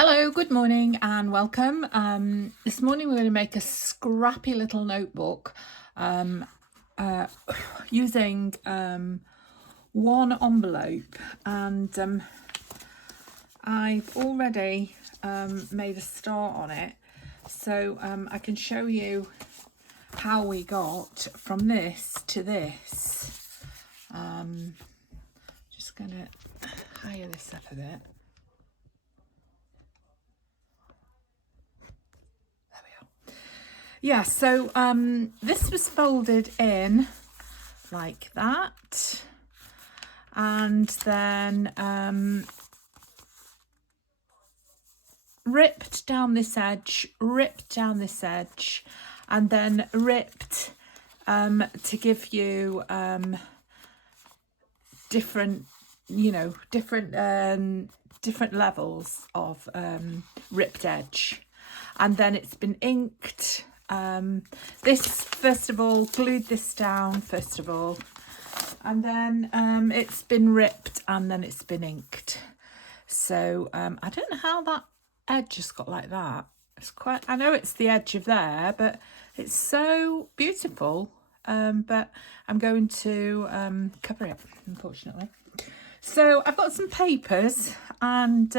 Hello, good morning and welcome. This morning we're going to make a scrappy little notebook using one envelope, and I've already made a start on it, so I can show you how we got from this to this. Just going to higher this up a bit. Yeah, so this was folded in like that, and then ripped down this edge, and then ripped to give you different, different levels of ripped edge. And then it's been inked. This, first of all, glued this down, first of all. And then it's been ripped and then it's been inked. So I don't know how that edge has got like that. It's quite, I know it's the edge of there, but it's so beautiful. But I'm going to cover it, unfortunately. So I've got some papers, and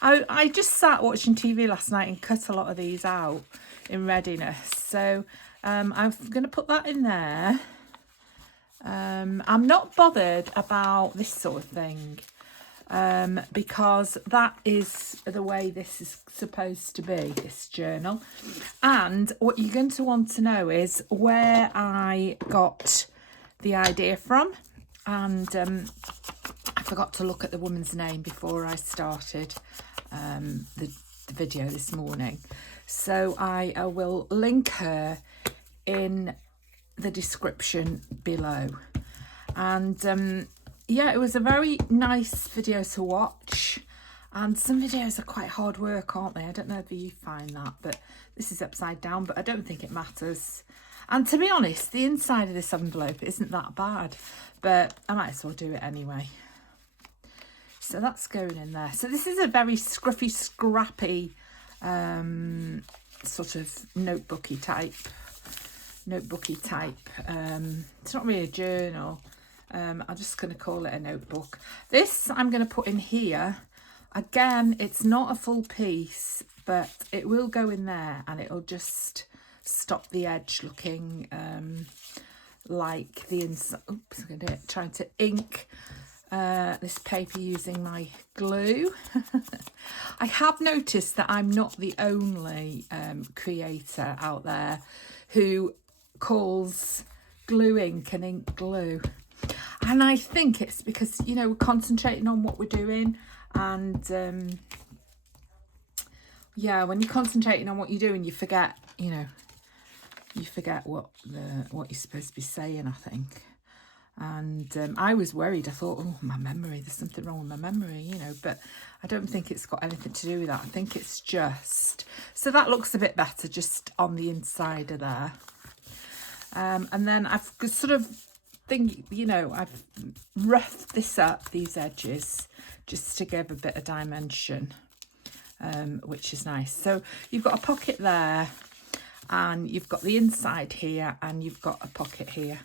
I just sat watching TV last night and cut a lot of these out in readiness. So I'm going to put that in there. I'm not bothered about this sort of thing because that is the way this is supposed to be, this journal. And what you're going to want to know is where I got the idea from. And I forgot to look at the woman's name before I started the video this morning. So I will link her in the description below. And yeah, it was a very nice video to watch. And some videos are quite hard work, aren't they? I don't know if you find that, but this is upside down, but I don't think it matters. And to be honest, the inside of this envelope isn't that bad, but I might as well do it anyway. So that's going in there. So this is a very scruffy, scrappy sort of notebooky type. It's not really a journal. I'm just going to call it a notebook. This I'm going to put in here. Again, it's not a full piece, but it will go in there and it'll just stop the edge looking like the inside. Oops, I'm trying to ink this paper using my glue. I have noticed that I'm not the only creator out there who calls glue ink and ink glue. And I think it's because, we're concentrating on what we're doing. And yeah, when you're concentrating on what you're doing, you forget, you forget what you're supposed to be saying, I think. And I was worried. I thought, oh, my memory, there's something wrong with my memory, but I don't think it's got anything to do with that. I think it's just, so that looks a bit better just on the inside of there. And then I've sort of I've roughed this up, these edges, just to give a bit of dimension, which is nice. So you've got a pocket there, and you've got the inside here, and you've got a pocket here.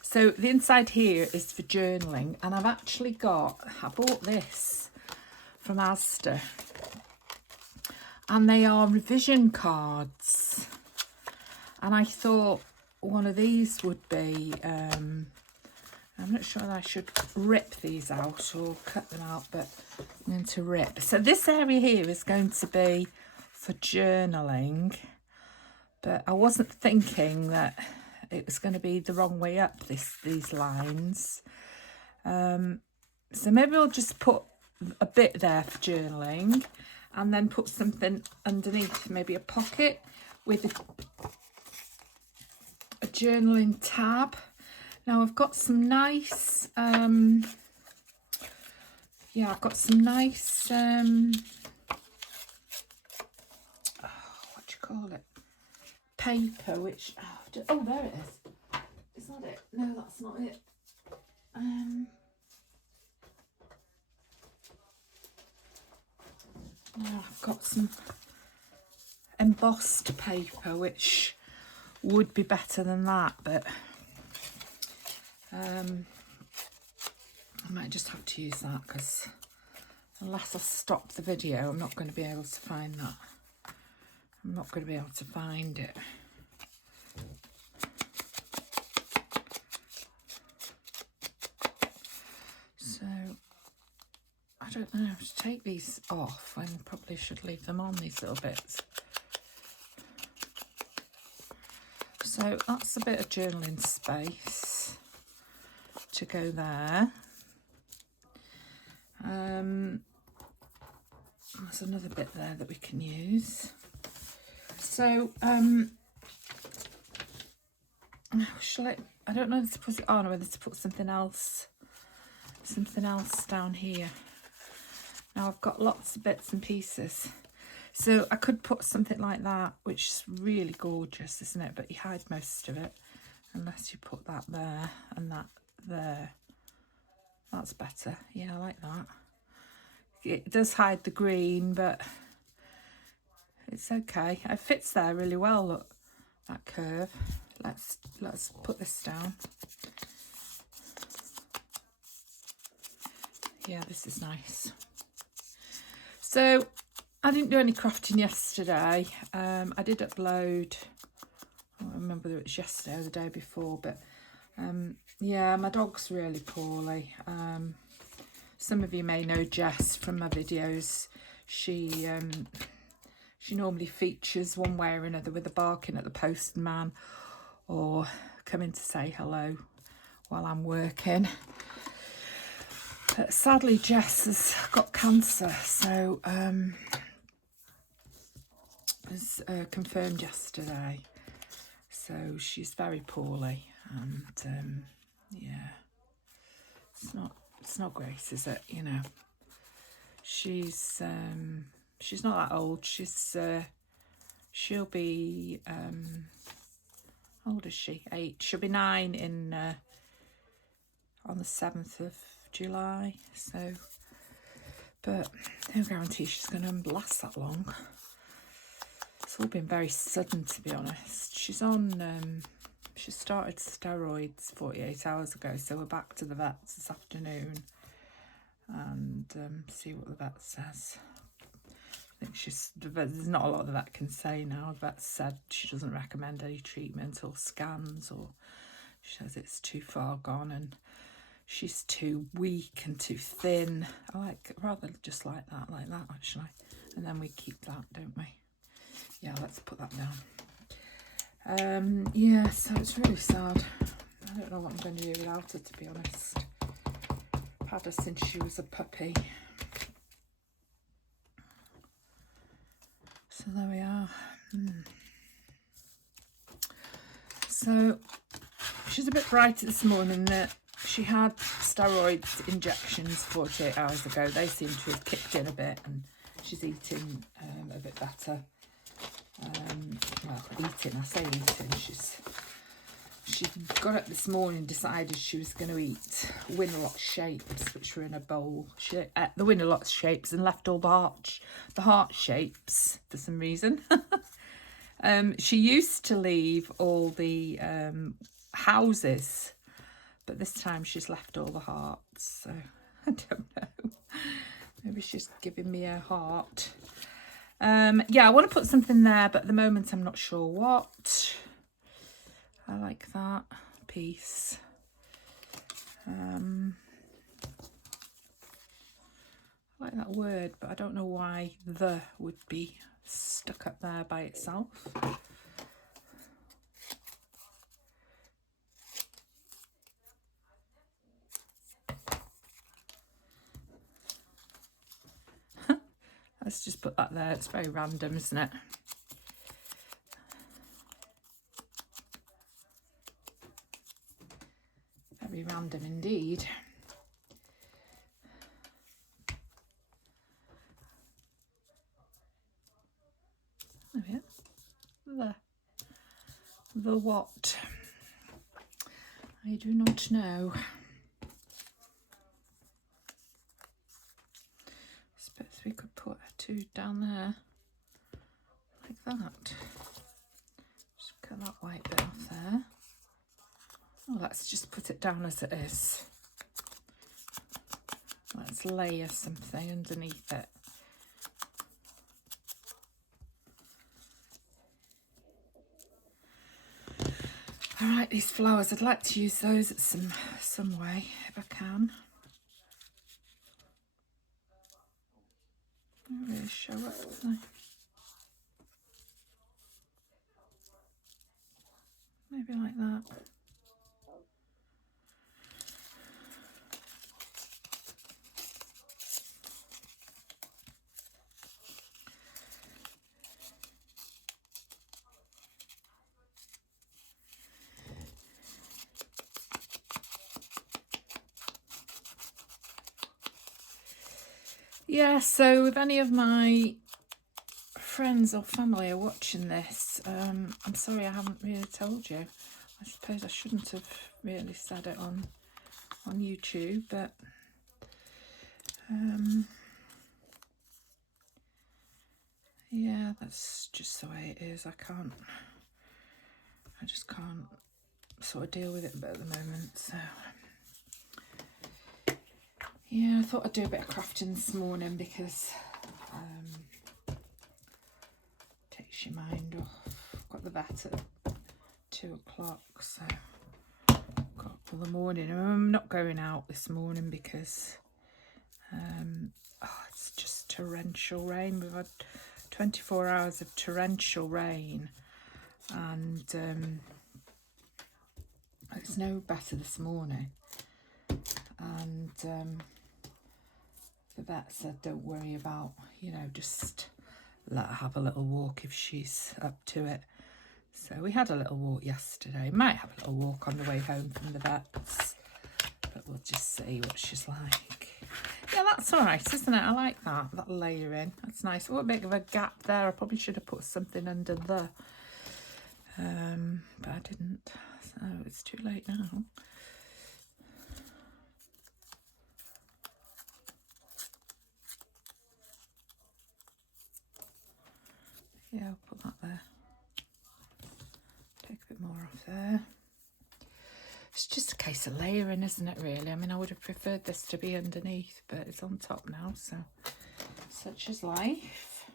So the inside here is for journaling, and I bought this from Asda, and they are revision cards. And I thought one of these would be, I'm not sure that I should rip these out or cut them out, but I'm going to rip. So this area here is going to be for journaling, but I wasn't thinking that it was going to be the wrong way up, these lines. So maybe I'll just put a bit there for journaling and then put something underneath, maybe a pocket with a journaling tab. Now I've got some nice, I've got some nice, what do you call it? Paper, which, oh, there it is. Is that it? No, that's not it. Now I've got some embossed paper, which would be better than that, but I might just have to use that, because unless I stop the video, I'm not going to be able to find that. I'm not going to be able to find it. So I don't know how to take these off. I probably should leave them on, these little bits. So that's a bit of journaling space to go there. There's another bit there that we can use. So shall I don't know whether to put it on or whether to put something else down here. Now I've got lots of bits and pieces, so I could put something like that, which is really gorgeous, isn't it? But you hide most of it unless you put that there and that there. That's better. Yeah, I like that. It does hide the green, but it's okay. It fits there really well. Look, that curve. Let's put this down. Yeah, this is nice. So I didn't do any crafting yesterday. I did upload, I don't remember whether it was yesterday or the day before, but yeah, my dog's really poorly. Some of you may know Jess from my videos. She normally features one way or another with a barking at the postman or coming to say hello while I'm working. But sadly, Jess has got cancer, so was confirmed yesterday. So she's very poorly, and yeah, it's not great, is it? You know, she's not that old. She'll be how old is she? 8. She'll be 9 in on the 7th of July. So, but no guarantee she's going to last that long. It's all been very sudden, to be honest. She's on she started steroids 48 hours ago, so we're back to the vets this afternoon and see what the vet says. I think there's not a lot the vet can say now. The vet said she doesn't recommend any treatment or scans, or she says it's too far gone and she's too weak and too thin. I rather just like that actually. And then we keep that, don't we? Yeah, let's put that down. Yeah, so it's really sad. I don't know what I'm going to do without her, to be honest. I've had her since she was a puppy. So there we are. So she's a bit brighter this morning. That she had steroid injections 48 hours ago. They seem to have kicked in a bit, and she's eating a bit better. Well, eating, I say eating, she got up this morning, decided she was going to eat Winalot shapes, which were in a bowl. She ate the Winalot shapes and left all the heart shapes for some reason. She used to leave all the houses, but this time she's left all the hearts, so I don't know. Maybe she's giving me a heart. Yeah, I want to put something there, but at the moment I'm not sure what. I like that piece. I like that word, but I don't know why the would be stuck up there by itself. Let's just put that there. It's very random, isn't it? Very random indeed. Oh yeah. The what? I do not know. I suppose we could put a two down there, like that. Just cut that white bit off there. Oh, let's just put it down as it is. Let's layer something underneath it. All right, these flowers, I'd like to use those at some way, if I can. Don't really show up, do they? Maybe like that. Yeah, so if any of my friends or family are watching this, I'm sorry I haven't really told you. I suppose I shouldn't have really said it on YouTube, but yeah, that's just the way it is. I just can't sort of deal with it at the moment, so yeah, I thought I'd do a bit of crafting this morning because takes your mind off. I've got the vet at 2 o'clock, so I've got all the morning. I'm not going out this morning because it's just torrential rain. We've had 24 hours of torrential rain, and it's no better this morning. And the vet said, don't worry about, just let her have a little walk if she's up to it. So we had a little walk yesterday. Might have a little walk on the way home from the vets, but we'll just see what she's like. Yeah, that's all right, isn't it? I like that layering. That's nice. Oh, a bit of a gap there. I probably should have put something under there, but I didn't. So it's too late now. Yeah, I'll put that there. Take a bit more off there. It's just a case of layering, isn't it, really? I mean, I would have preferred this to be underneath, but it's on top now, so such is life.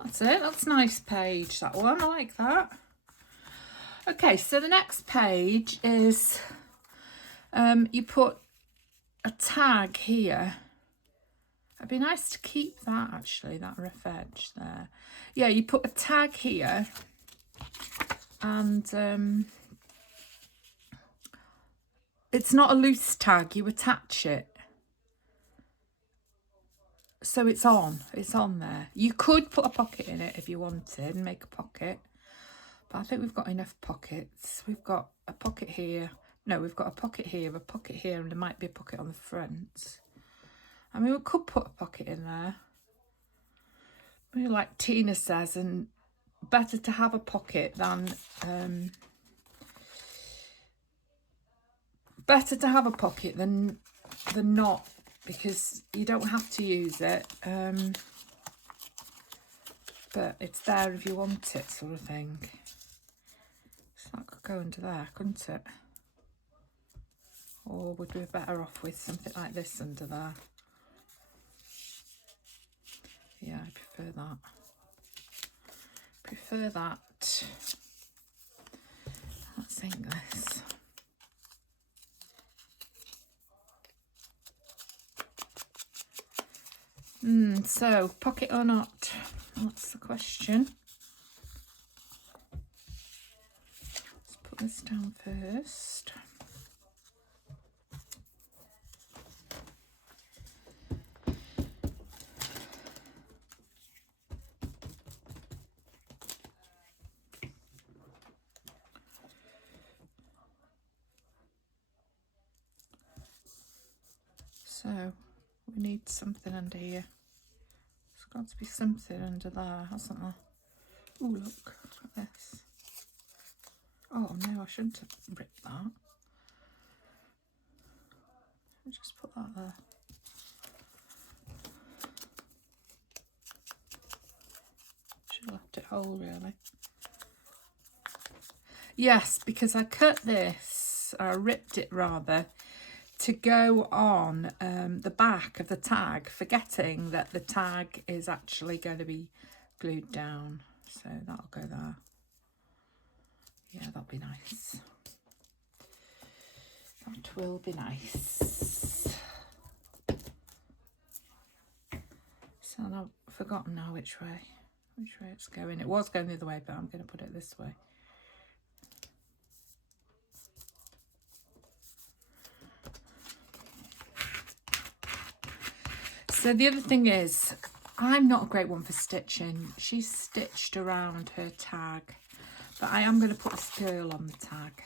That's it. That's a nice page, that one. I like that. Okay, so the next page is you put a tag here. It'd be nice to keep that, actually, that rough edge there. Yeah, you put a tag here, and it's not a loose tag. You attach it. So it's on there. You could put a pocket in it if you wanted and make a pocket, but I think we've got enough pockets. We've got a pocket here. No, we've got a pocket here, a pocket here, and there might be a pocket on the front. I mean, we could put a pocket in there. Maybe like Tina says, and better to have a pocket than not, because you don't have to use it, but it's there if you want it, sort of thing. So that could go under there, couldn't it? Or would we be better off with something like this under there? Yeah, I prefer that. Let's ink this. So, pocket or not? That's the question. Let's put this down first. So we need something under here. Let's got to be something under there, hasn't there? Oh, look at this. Oh no, I shouldn't have ripped that. I'll just put that there. Should have left it whole, really. Yes, because I cut this, I ripped it rather, to go on the back of the tag, forgetting that the tag is actually going to be glued down. So that'll go there. Yeah, that'll be nice. That will be nice. So I've forgotten now which way it's going. It was going the other way, but I'm going to put it this way. So the other thing is, I'm not a great one for stitching. She's stitched around her tag, but I am going to put a skirl on the tag,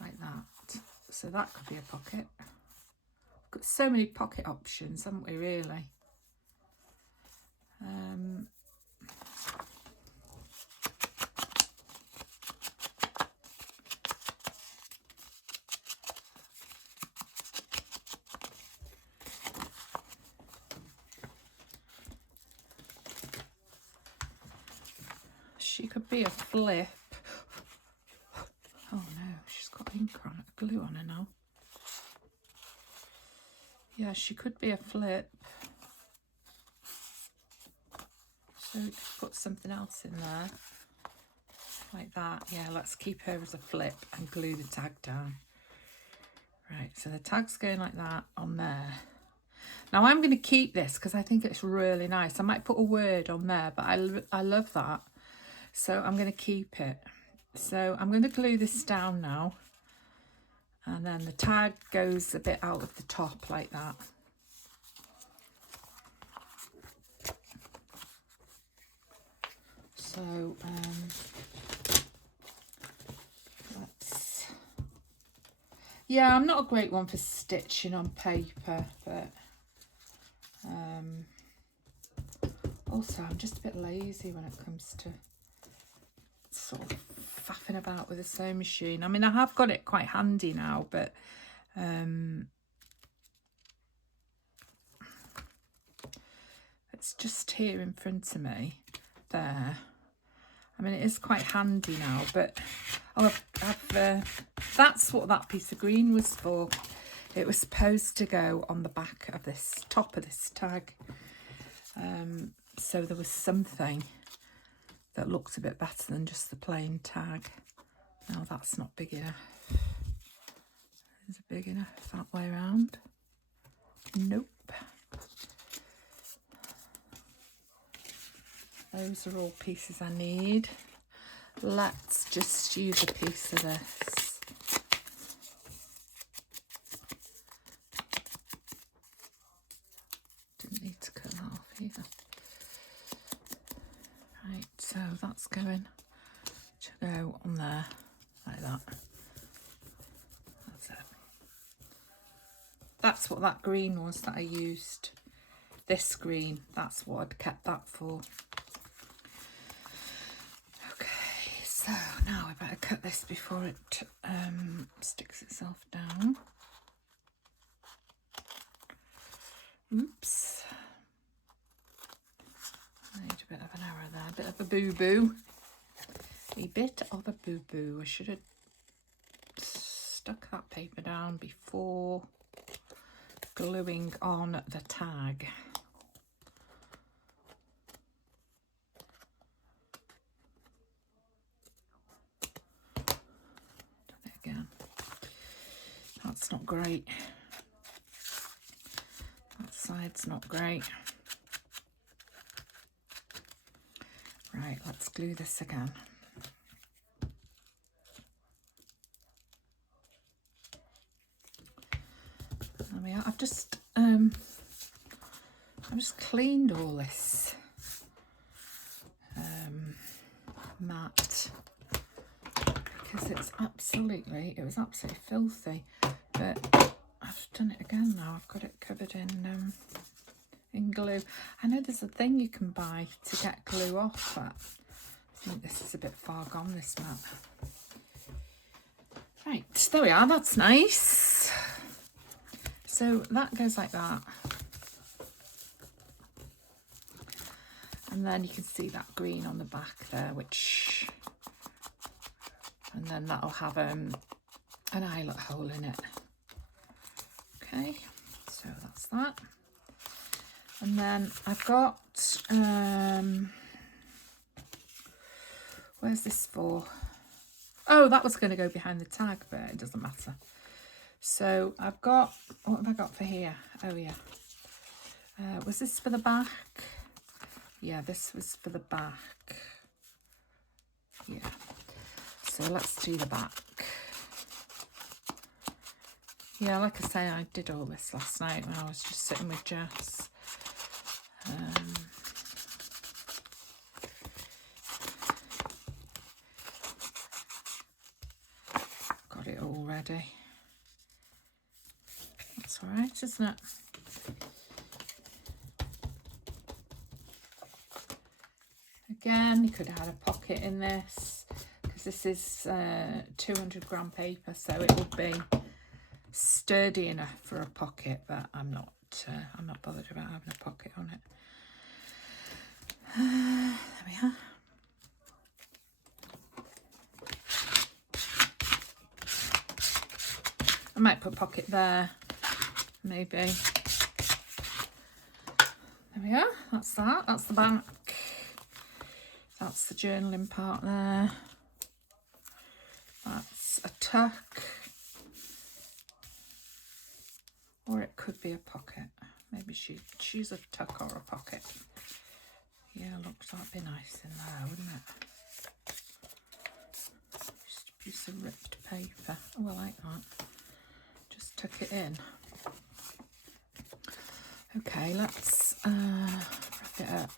like that. So that could be a pocket. We've got so many pocket options, haven't we, really? She could be a flip. Oh no, she's got ink on it, glue on her now. Yeah, she could be a flip. So we could put something else in there, like that. Yeah, let's keep her as a flip and glue the tag down. Right, so the tag's going like that on there. Now I'm going to keep this because I think it's really nice. I might put a word on there, but I love that. So I'm going to keep it. So I'm going to glue this down now. And then the tag goes a bit out of the top like that. So yeah, I'm not a great one for stitching on paper, but also I'm just a bit lazy when it comes to sort of faffing about with a sewing machine. I mean, I have got it quite handy now, but it's just here in front of me there. I mean, it is quite handy now, but oh, that's what that piece of green was for. It was supposed to go on the back of this, top of this tag. So there was something that looked a bit better than just the plain tag. No, that's not big enough. Is it big enough that way around? Nope. Those are all pieces I need. Let's just use a piece of this. Didn't need to cut that off either. Right, so that's going to go on there like that. That's it. That's what that green was that I used. This green, that's what I'd kept that for. Okay, so now I better cut this before it sticks itself down. Oops. I need a bit of an error there, a bit of a boo-boo. A bit of a boo-boo. I should have stuck that paper down before gluing on the tag. Done it again. That's not great. That side's not great. Right, let's glue this again. There we are. I've just cleaned all this mat because it was absolutely filthy, but I've done it again now. I've got it covered in in glue. I know there's a thing you can buy to get glue off, but I think this is a bit far gone, this map. Right, there we are, that's nice. So that goes like that. And then you can see that green on the back there, which, and then that'll have an eyelet hole in it. Okay, so that's that. And then I've got, where's this for? Oh, that was going to go behind the tag, but it doesn't matter. So I've got, what have I got for here? Oh yeah. Was this for the back? Yeah, this was for the back. Yeah. So let's do the back. Yeah, like I say, I did all this last night when I was just sitting with Jess. Got it all ready. That's all right, isn't it? Again, you could have had a pocket in this because this is 200-gram paper, so it would be sturdy enough for a pocket, but I'm not bothered about having a pocket on it. There we are. I might put a pocket there, maybe. There we are, that's that, that's the back. That's the journaling part there. That's a tuck. Or it could be a pocket. Maybe choose a tuck or a pocket. Yeah, look, that'd be nice in there, wouldn't it? Just a piece of ripped paper. Oh, I like that. Just tuck it in. Okay, let's wrap it up.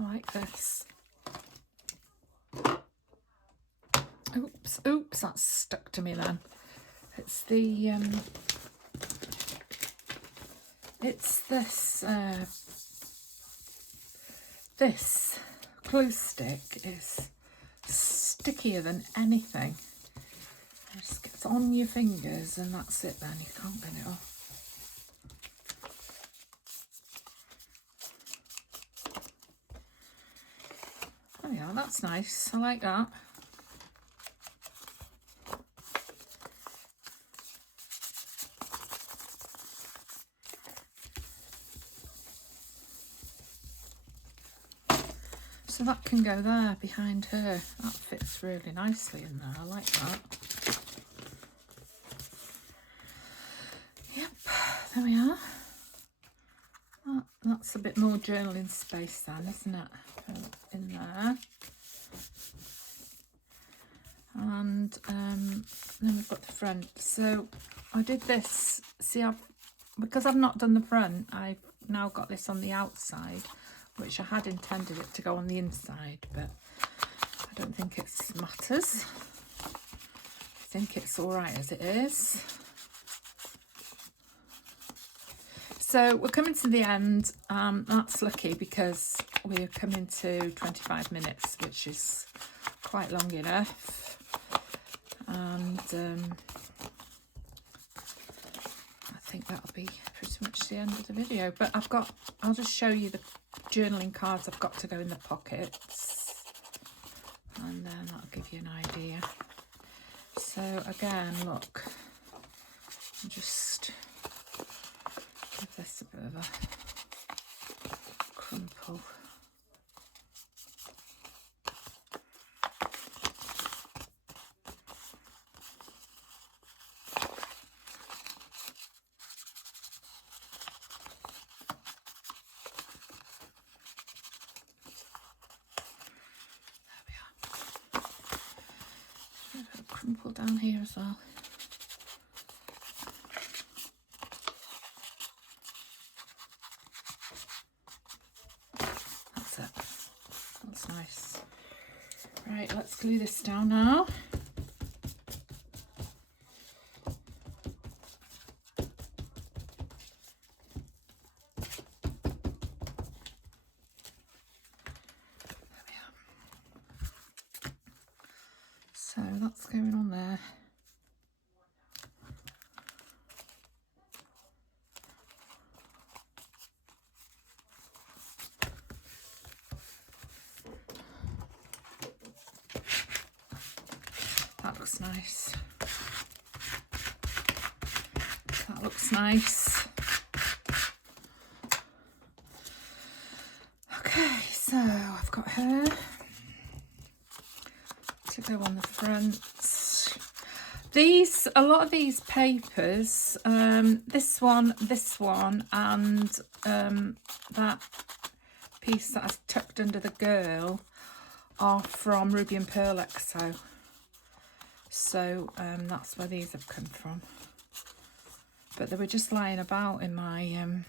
I like this. Oops, that's stuck to me then. It's the it's this this glue stick is stickier than anything. It just gets on your fingers and that's it then, you can't get it off. Oh yeah, that's nice, I like that. So that can go there behind her. That fits really nicely in there. I like that. Yep, there we are. That's a bit more journaling space then, isn't it? In there. And then we've got the front. So I did this. See, because I've not done the front, I've now got this on the outside, which I had intended it to go on the inside, but I don't think it matters. I think it's all right as it is. So we're coming to the end. That's lucky because we're coming to 25 minutes, which is quite long enough. And I think that'll be pretty much the end of the video. But I'll just show you the journaling cards I've got to go in the pockets, and then that'll give you an idea. So again, look, I'll just give this a bit of a crumple. Some pull down here as well. That's it. That's nice. Right, let's glue this down now. So that's going on there. That looks nice. That looks nice. Okay, so I've got her to go on the front. A lot of these papers, this one, and that piece that I've tucked under the girl are from Ruby and Pearl XO. So that's where these have come from. But they were just lying about in my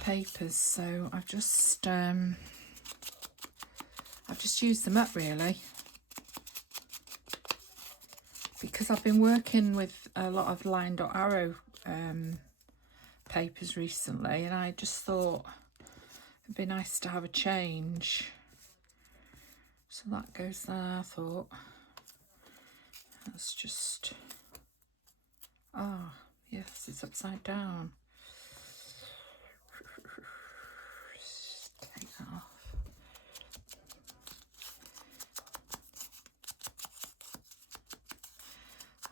papers, so I've just used them up really, because I've been working with a lot of line.arrow papers recently, and I just thought it'd be nice to have a change. So that goes there. I thought that's just, yes, it's upside down. Take that off.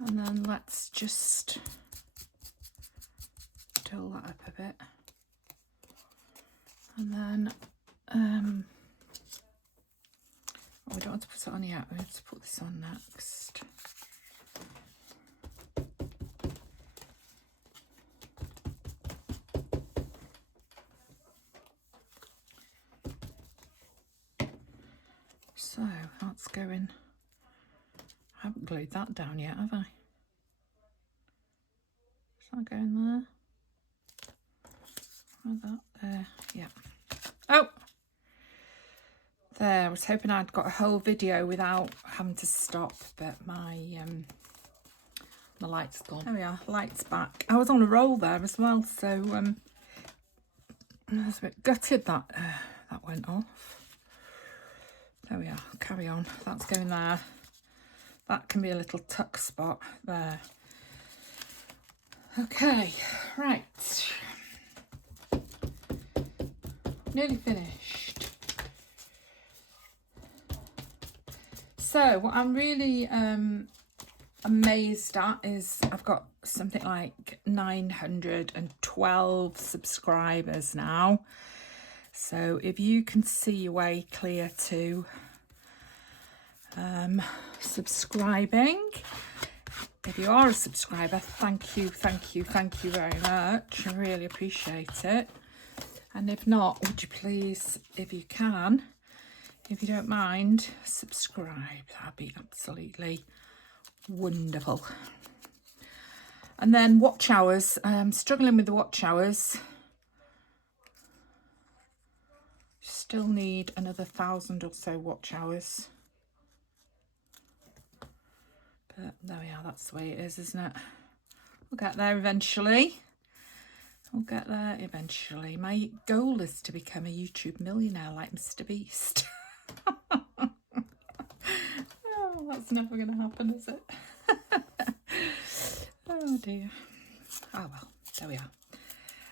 And then let's just dull that up a bit. And then, we don't want to put it on yet, we have to put this on next. So that's going, I haven't glued that down yet, have I? Is that going there? Or that there? Yeah. Oh! There, I was hoping I'd got a whole video without having to stop, but my light's gone. There we are, light's back. I was on a roll there as well, so I was a bit gutted that that went off. There we are, carry on. That's going there. That can be a little tuck spot there. Okay, right. Nearly finished. So what I'm really amazed at is I've got something like 912 subscribers now. So if you can see your way clear to subscribing, if you are a subscriber, thank you very much. I really appreciate it. And if not, would you please, if you can, if you don't mind, subscribe. That'd be absolutely wonderful. And then watch hours. I'm struggling with the watch hours. Still need another 1,000 or so watch hours. But there we are, that's the way it is, isn't it? We'll get there eventually. We'll get there eventually. My goal is to become a YouTube millionaire like Mr. Beast. Oh, that's never going to happen, is it? Oh dear. Oh well, there we are.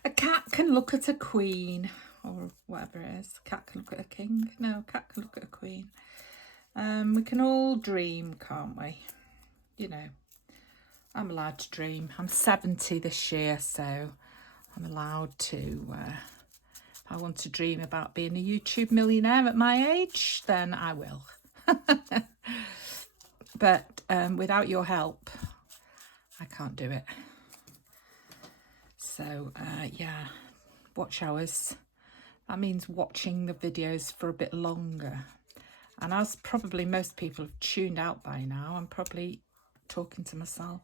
A cat can look at a queen, or whatever it is. A cat can look at a king. No, a cat can look at a queen. We can all dream, can't we? You know, I'm allowed to dream. I'm 70 this year, so I'm allowed to, if I want to dream about being a YouTube millionaire at my age, then I will. But without your help, I can't do it. So, yeah, watch hours. That means watching the videos for a bit longer. And as probably most people have tuned out by now, I'm probably talking to myself.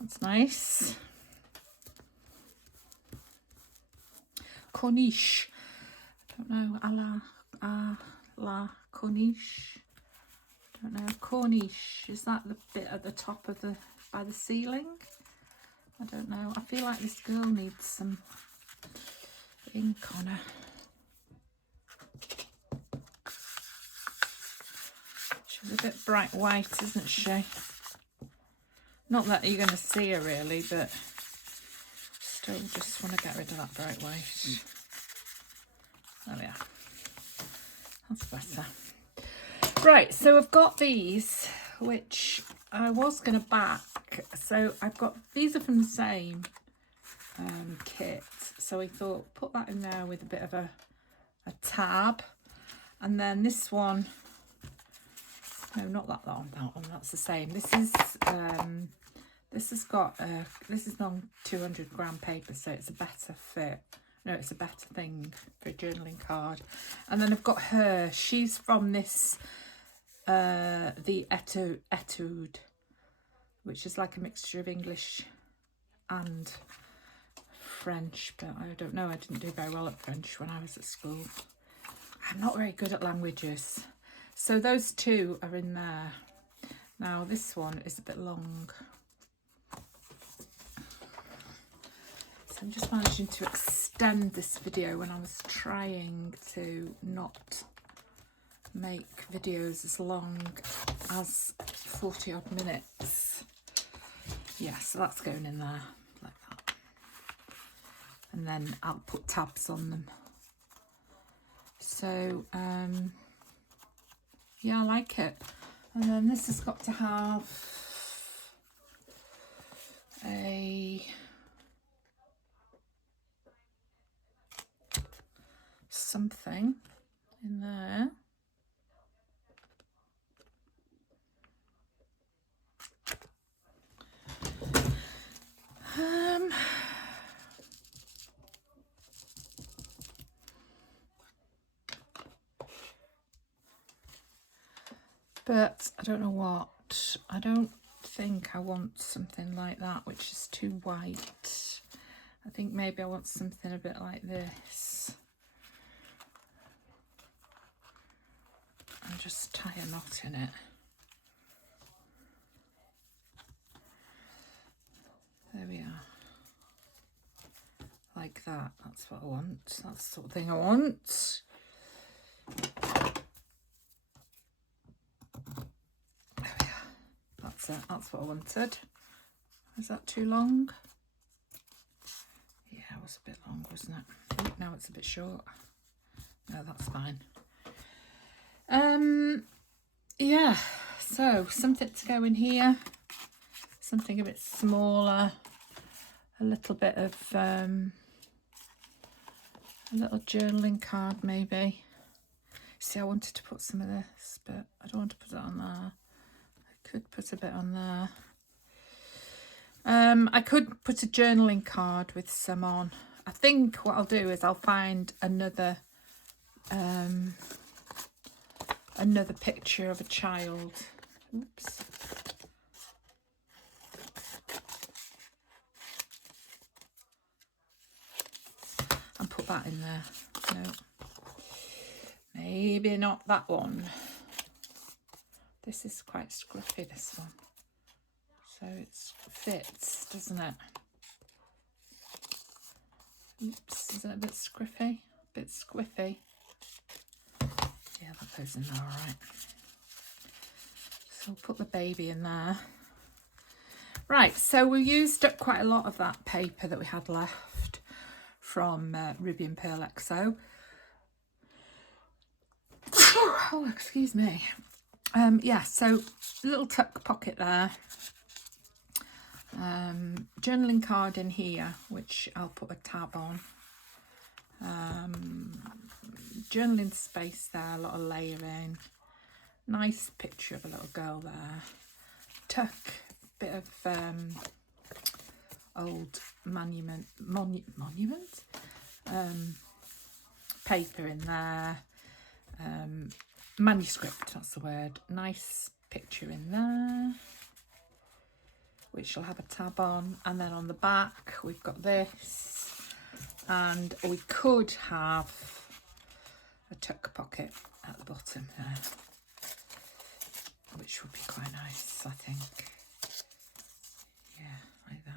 That's nice. Corniche. I don't know. La Corniche. I don't know. Corniche. Is that the bit at the top of the, by the ceiling? I don't know. I feel like this girl needs some ink on her. She's a bit bright white, isn't she? Not that you're going to see her really, but still just want to get rid of that bright white. There we are. That's better. Right, so I've got these, which I was going to back. So I've got, these are from the same kit. So I thought, put that in there with a bit of a tab. And then this one, no, not that one, that's the same. This is, this has got, this is non 200 gram paper, so it's a better fit. No, it's a better thing for a journaling card. And then I've got her, she's from this, the Etude, which is like a mixture of English and French, but I don't know, I didn't do very well at French when I was at school. I'm not very good at languages. So those two are in there. Now this one is a bit long. So I'm just managing to extend this video when I was trying to not make videos as long as 40 odd minutes. Yeah, so that's going in there like that. And then I'll put tabs on them. So, yeah, I like it. And then this has got to have a something in there. But I don't know what. I don't think I want something like that, which is too white. I think maybe I want something a bit like this. And just tie a knot in it. There we are. Like that. That's what I want. That's the sort of thing I want. There we are. That's it. That's what I wanted. Is that too long? Yeah, it was a bit long, wasn't it? Ooh, now it's a bit short. No, that's fine. Yeah, so something to go in here, something a bit smaller, a little bit of a little journaling card maybe. See, I wanted to put some of this, but I don't want to put it on there. I could put a bit on there. I could put a journaling card with some on. I think what I'll do is I'll find another another picture of a child. Oops. And put that in there. No. Maybe not that one. This is quite scruffy, this one. So it fits, doesn't it? Oops, is it a bit scruffy? A bit squiffy? Yeah, that goes in there all right. So we'll put the baby in there. Right, so we used up quite a lot of that paper that we had left from Ruby and Pearl XO. Oh, excuse me. Yeah, so little tuck pocket there. Journaling card in here, which I'll put a tab on. Journaling space there, a lot of layering. Nice picture of a little girl there. Tuck, bit of old monument, paper in there. Manuscript, that's the word. Nice picture in there, which will have a tab on. And then on the back, we've got this. And we could have a tuck pocket at the bottom there, which would be quite nice, I think. Yeah, like that.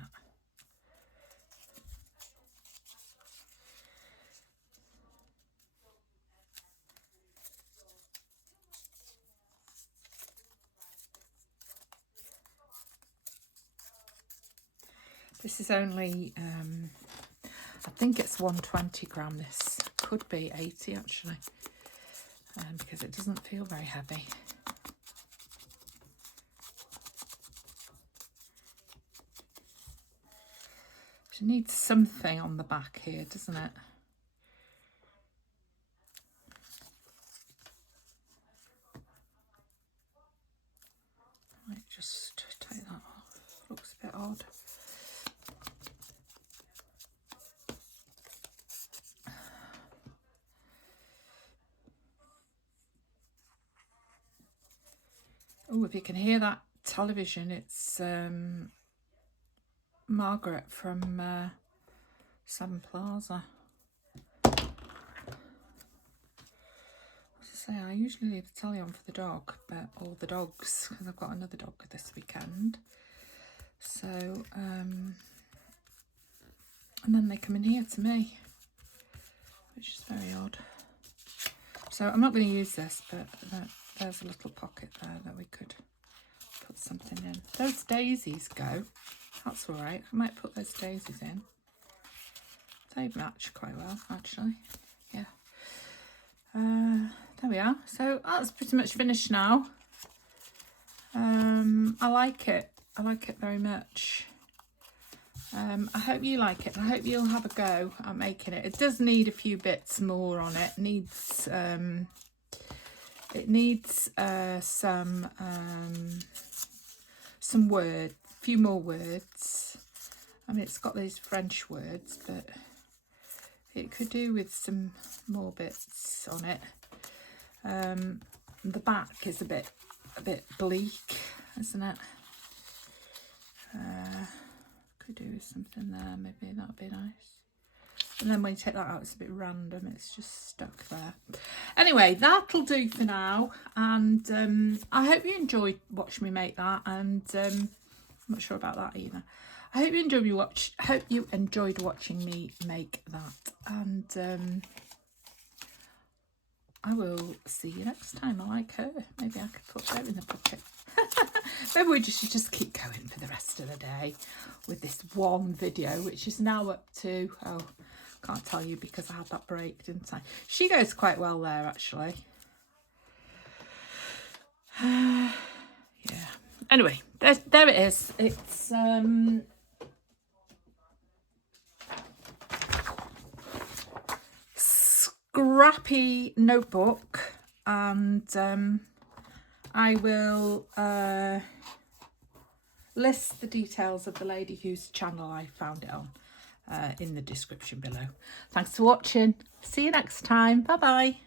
This is only, I think it's 120 gram. This could be 80 actually, because it doesn't feel very heavy. It needs something on the back here, doesn't it? I might just take that off. Looks a bit odd. Oh, if you can hear that television, it's Margaret from Seven Plaza. As I say, I usually leave the telly on for the dog, but all the dogs, because I've got another dog this weekend. So, and then they come in here to me, which is very odd. So I'm not going to use this, but there's a little pocket there that we could put something in. Those daisies go. That's all right. I might put those daisies in. They match quite well, actually. Yeah. There we are. So that's pretty much finished now. I like it. I like it very much. I hope you like it. I hope you'll have a go at making it. It does need a few bits more on it. It needs some words, a few more words. I mean, it's got these French words, but it could do with some more bits on it. The back is a bit bleak, isn't it? Could do with something there, maybe that'd be nice. And then when you take that out, it's a bit random, it's just stuck there. Anyway, that'll do for now, and I hope you enjoyed watching me make that, and I'm not sure about that either. I hope you enjoyed watching me make that, and I will see you next time. I like her. Maybe I could put her in the pocket. Maybe we should just keep going for the rest of the day with this one video, which is now up to, oh, can't tell you because I had that break, didn't I? She goes quite well there, actually. Yeah. Anyway, there it is. It's Scrappy Notebook, and I will list the details of the lady whose channel I found it on in the description below. Thanks for watching. See you next time. Bye bye.